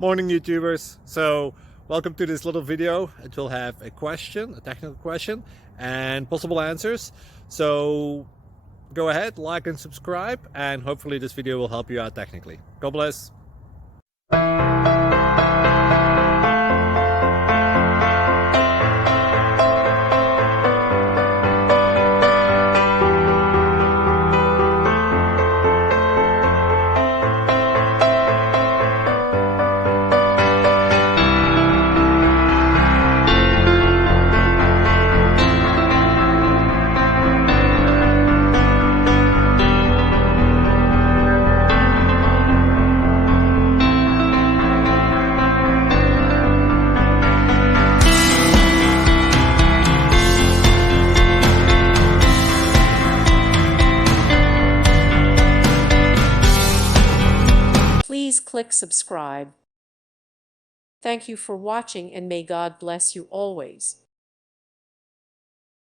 Morning, YouTubers. So welcome to this little video. It will have a question, a technical question, and possible answers. So go ahead, like and subscribe, and hopefully this video will help you out technically. God bless. Please click subscribe. Thank you for watching and may God bless you always.